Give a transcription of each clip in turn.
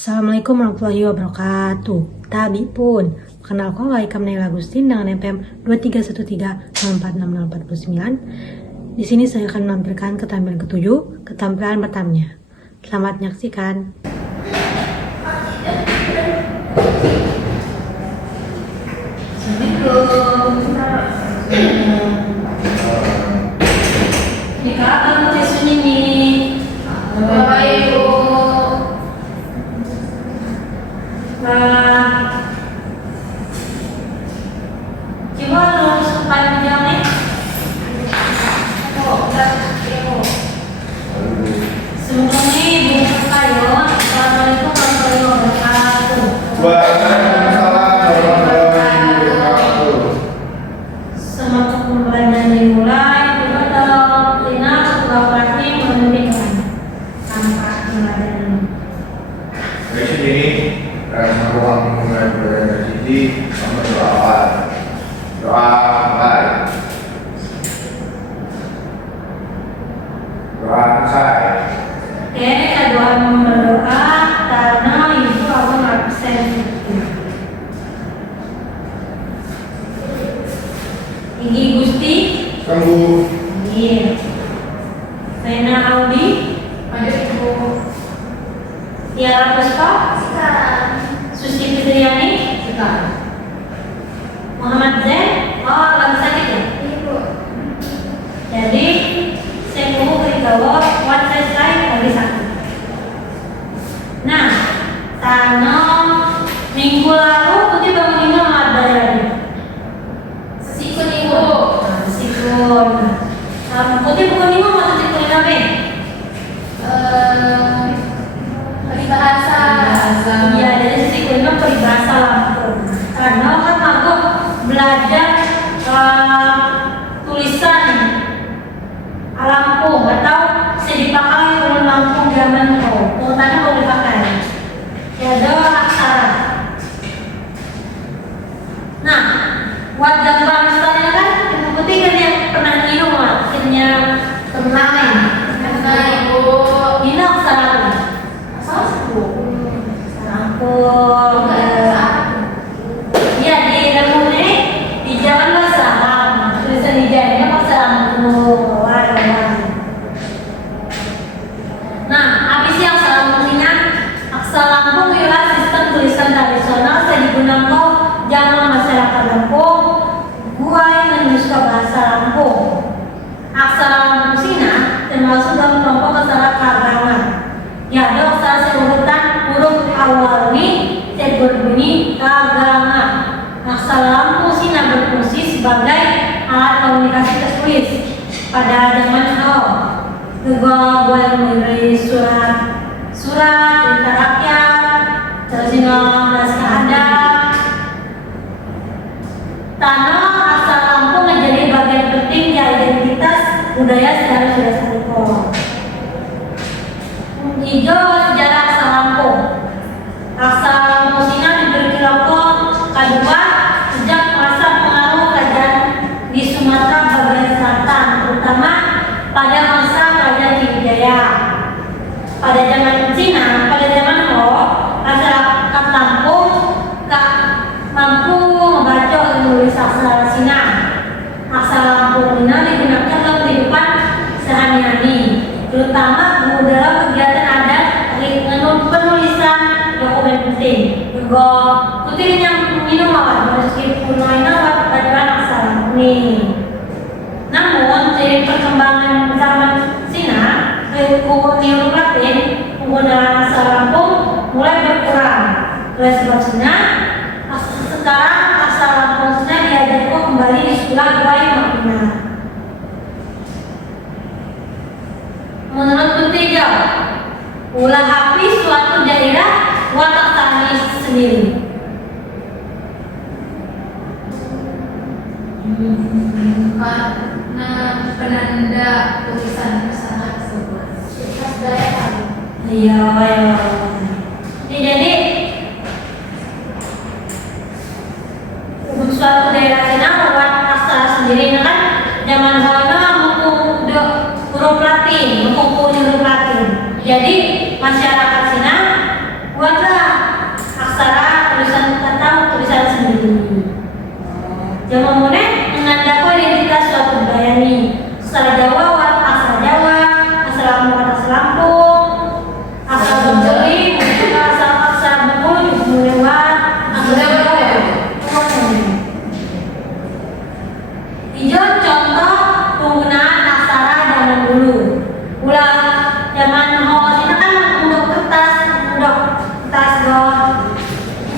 Assalamualaikum warahmatullahi wabarakatuh. Tabi pun perkenalkan Laikam Naila Agustin dengan NPM 2313046049. Di sini saya akan menampilkan keterampilan ketujuh, keterampilan pertamanya. Selamat menyaksikan. Tinggi Gusti Sembuh. Iya. Rena Audi Ada Ibu. Tiara Puspa Sekarang. Susi Fitriani Sekarang. Muhammad Zain. Oh, lagi sakit ya? Ibu. Jadi saya mau beritahu saya lagi sakit. Nah, tanam minggu lalu Putih bangun ada lagi. Sesikun Ibu. Sikun. Putih bukan ini mau sikun apa? Peribahasa. Iya, jadi sikun itu peribahasa Lampung. Karena kan aku belajar tulisan Lampung atau bisa dipakai oleh Lampung zaman now. Tanya mau dipakai. Ya ada aksara. Nah, buat gambar misalnya kan Ibu Putih kan yang pernah minum akhirnya tenang. Karena Ibu. Ini aksara apa? Asal Ibu. Lampung. Iya di Lampung ini di jalan Basaham. Tulisan di jalannya bahasa Lampung. Nah, habis yang selanjutnya aksara Lampung ialah sistem tulisan tradisional yang digunakan zaman masyarakat Lampung. Gua yang menuliskan bahasa Lampung. Aksara Lampung Sina termasuk dalam kelompok aksara karangan. Ya, ada aksara seurutan huruf awal ini berbunyi kagangan. Aksara Lampung Sina berfungsi sebagai alat komunikasi tertulis pada zaman now. Juga boleh menulis surat cerita rakyat, terus naskah adat. Tanah aksara Lampung menjadi bagian penting di identitas budaya secara sudah satu. Hijau sejarah aksara Lampung. Aksara Lampung Sina diberi kelompok kedua sejak masa pengaruh kerajaan di Sumatera bagian selatan, terutama pada masa Kerajaan Sriwijaya. Pada zaman Cina, pada zaman Ho, masyarakat Lampung mampu membaca dan menulis aksara Sina. Aksara Lampung Sina digunakan dalam kehidupan sehari-hari, terutama dalam kegiatan adat, penulisan dokumen penting. Juga Putih yang minum awal meskipun lainnya pelajaran aksara Lampung ini. Namun, dari perkembangan zaman Cina ke huruf Latin, penggunaan aksara Lampung mulai berkurang. Oleh sebab Cina, sekarang aksara Lampung Sina diajarkan kembali di sekolah Guai Makina. Menurut Putih ulah habis suatu daerah watak tani sendiri. Karena penanda tulisan pesawat tersebut. Khas daerah. Iya. Jadi untuk suatu daerah Cina membuat aksara sendiri kan zaman dahulu mengkumpul huruf Latin. Jadi masyarakat Cina Buatlah aksara tulisan atau tulisan sendiri. Yang memulai menandakan identitas suatu budaya nih. Aksara Jawa, aksara Jawa, aksara Lampung, aksara Bengkulu, aksara Bengkulu, Mulewat, aksara Jawa. Hijau contoh penggunaan aksara zaman dulu. Ulah zaman ini kan untuk kertas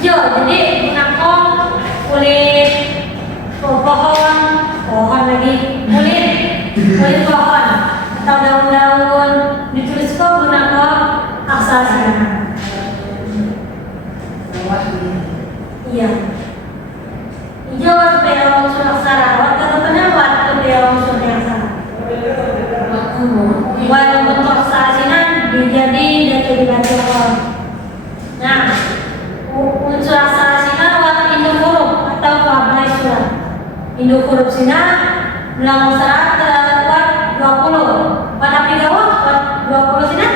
hijau, jadi gunakan kulit pohon lagi, kulit pohon atau daun-daun, ditulis kok gunakan aksara Sina. Iya. Hijau supaya unsur aksara, kalau penawat supaya unsur aksara. Buat bentuk aksara Sina jadi dibaca. Nah, unsur aksara Sina buat induk huruf atau pabrai surat. Induk huruf Sina bilang aksara terbuat 20. Buat apa Jawa? Buat 20 Sina?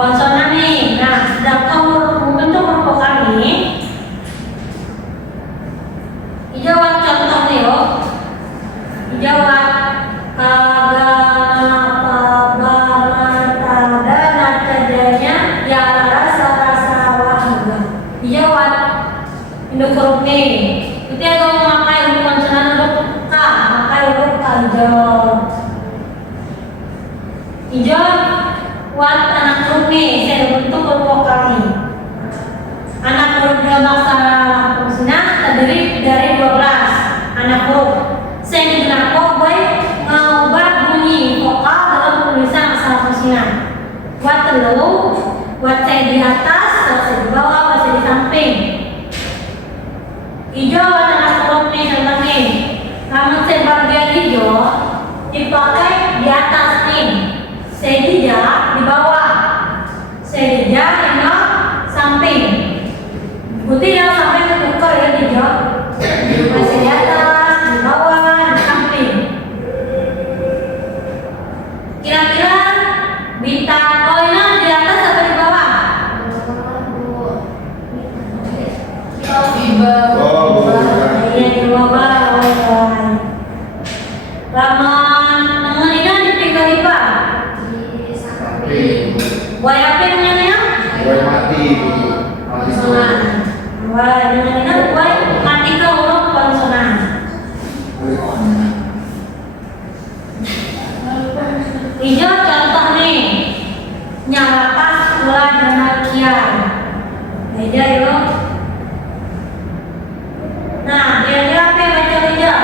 Konsonan nih. Nah, sedangkan membentuk huruf vokal ini, hijauan contoh nih yo. Hijauan tada nadanya ya rasa wahga. Hijauan induk huruf nih. Itu kalau memakai huruf konsonan huruf K, memakai huruf K hijau. Buat anak huruf nih, saya bentuk huruf vokal nih. Anak huruf dalam aksara Lampung Sina terdiri dari 12 anak huruf. Saya digunakan buat mengubah bunyi vokal dalam penulisan aksara Sina. Buat telu, buat saya di atas, saya di bawah, buat saya di samping. Hijau buat anak huruf nih, contoh nih. Namun saya bagian hijau dipakai di atas nih. Sedija di bawah, sedija di samping. Putih yang sampai tertukar ya hijau. Masih di atas, di bawah, di samping. Kira-kira bintang koinnya di atas atau di bawah? Di bawah. Iya di bawah. Laman tangan ini dipiga-piga. Buat apa namanya? Buat mati. Konsonan. Buat namanya buat mati ke huruf konsonan. Hijau contoh nih. Nyalapas pula danakian. Beda yo. Nah, kira-kira apa yang baca hijau?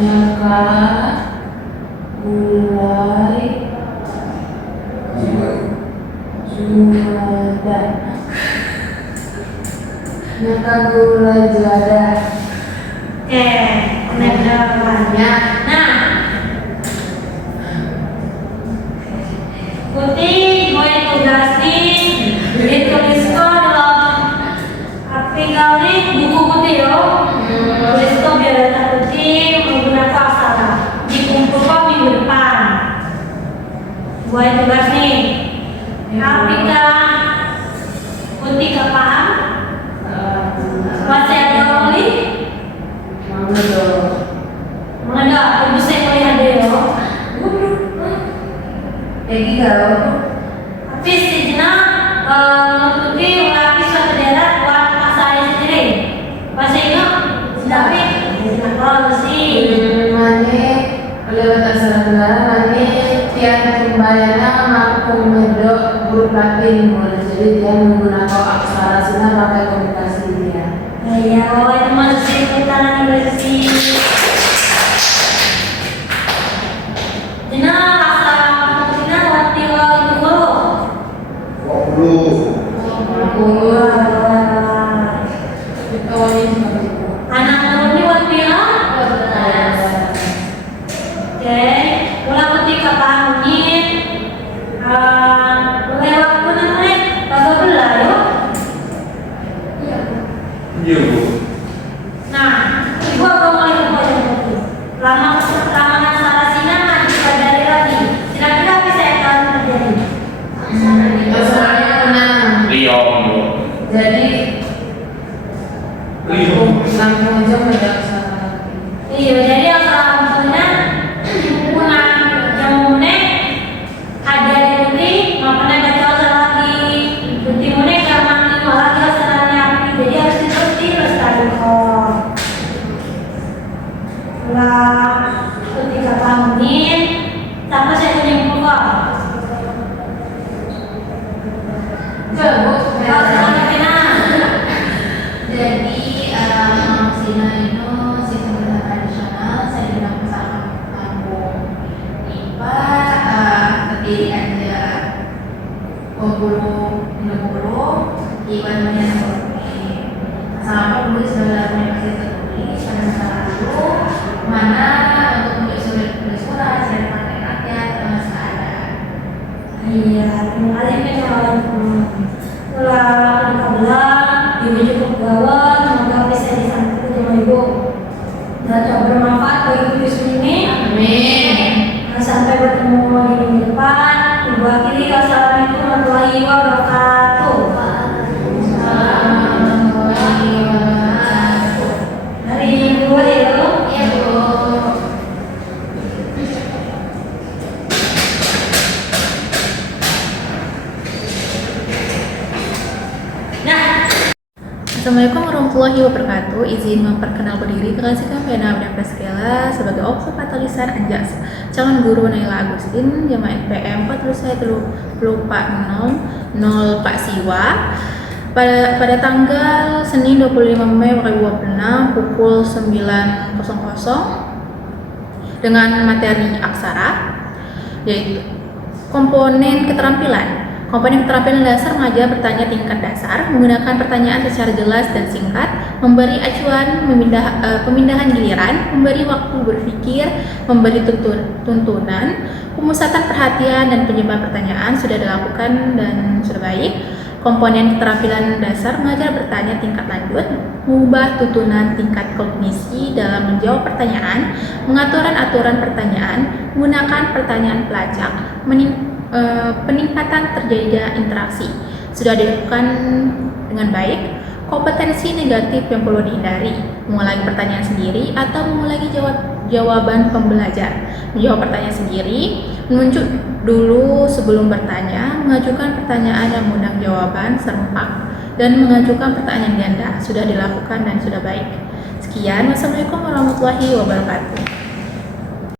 Nyata. Nyaka gulai jelada. Banyak. Nah, putih mau tugas nih dituliskan dalam artikel nih buku putih yo. Tuliskan biar data putih menggunakan aksara. Dikumpulkan minggu depan. Buat tugas nih. Apika putih gak paham? Masih ada oli? Mana? Ibu saya melihat deh yo. Pegi galau. Tapi sejenak menutupi melapis suatu daerah buat asalnya sendiri. Masih ingat? Tapi kalau sih Mane lewat aksara negara mane tiang pembayana mampu medok huruf Latin. Jadi dia menggunakan aksara Sina pakai komunikasi dia. ya, itu masih kita nanti bersih. Jenah asal Cina waktu itu dulu. 20. Anak nuruni wal bilang. Oke, ulah ketika pahamin lewat pun namanya kagak belah yuk. Iya bu. Nah, ibu akan mulai kepada itu. Lama salah sinangan dipelajari lagi. Kira-kira apa saya akan terjadi? Masalahnya tenang. Liong bu. Jadi Liong. langsung aja ada aksara. Iya, jadi asalnya himpunan yang mune ada di makanya baca asal lagi. Di mune karena lima lagi asalnya api, jadi harus diteruskan lestarikan. Lah, ketika pahamin, tanpa saya menyimpulkan. Coba Bu. Kalau semuanya benar. Jadi Sina itu sistem pendidikan tradisional saya bilang misalkan kampung IPA terdiri aja 20 IPA namanya sama tulis dalam masih tertulis pada masa lalu mana untuk menyusun tulis surat saya pakai rakyat dan keadaan. Iya, terima kasih penjelasan. Setelah kabulan, ibu cukup gawat, semoga bisa disampaikan sama ibu. Dan coba bermanfaat bagi ibu ini. Amin. Sampai bertemu di minggu depan. Ibu akhiri, wassalamualaikum warahmatullahi wabarakatuh. Hari yang kedua ya, Bu. Iya Bu. Nah, Assalamualaikum warahmatullahi wabarakatuh. Izin memperkenalkan diri, kekasih kami Nadia Praskela sebagai observator lisan Anjas, calon guru Naila Agustin, jamaah NPM 4 Pak Siwa. Pada tanggal Senin 25 Mei 2026 pukul 9.00 dengan materi aksara, yaitu komponen keterampilan. Komponen keterampilan dasar mengajar bertanya tingkat dasar, menggunakan pertanyaan secara jelas dan singkat, memberi acuan, pemindahan giliran, memberi waktu berpikir, memberi tuntunan, pemusatan perhatian dan penyebab pertanyaan sudah dilakukan dan sudah baik. Komponen keterampilan dasar mengajar bertanya tingkat lanjut, mengubah tuntunan tingkat kognisi dalam menjawab pertanyaan, mengaturkan aturan pertanyaan, menggunakan pertanyaan pelacak, peningkatan terjadinya interaksi sudah dilakukan dengan baik. Kompetensi negatif yang perlu dihindari, mengulangi pertanyaan sendiri atau mengulangi jawaban pembelajar, menjawab pertanyaan sendiri, menunjuk dulu sebelum bertanya, mengajukan pertanyaan yang mengundang jawaban serempak, dan mengajukan pertanyaan ganda sudah dilakukan dan sudah baik. Sekian, wassalamualaikum warahmatullahi wabarakatuh.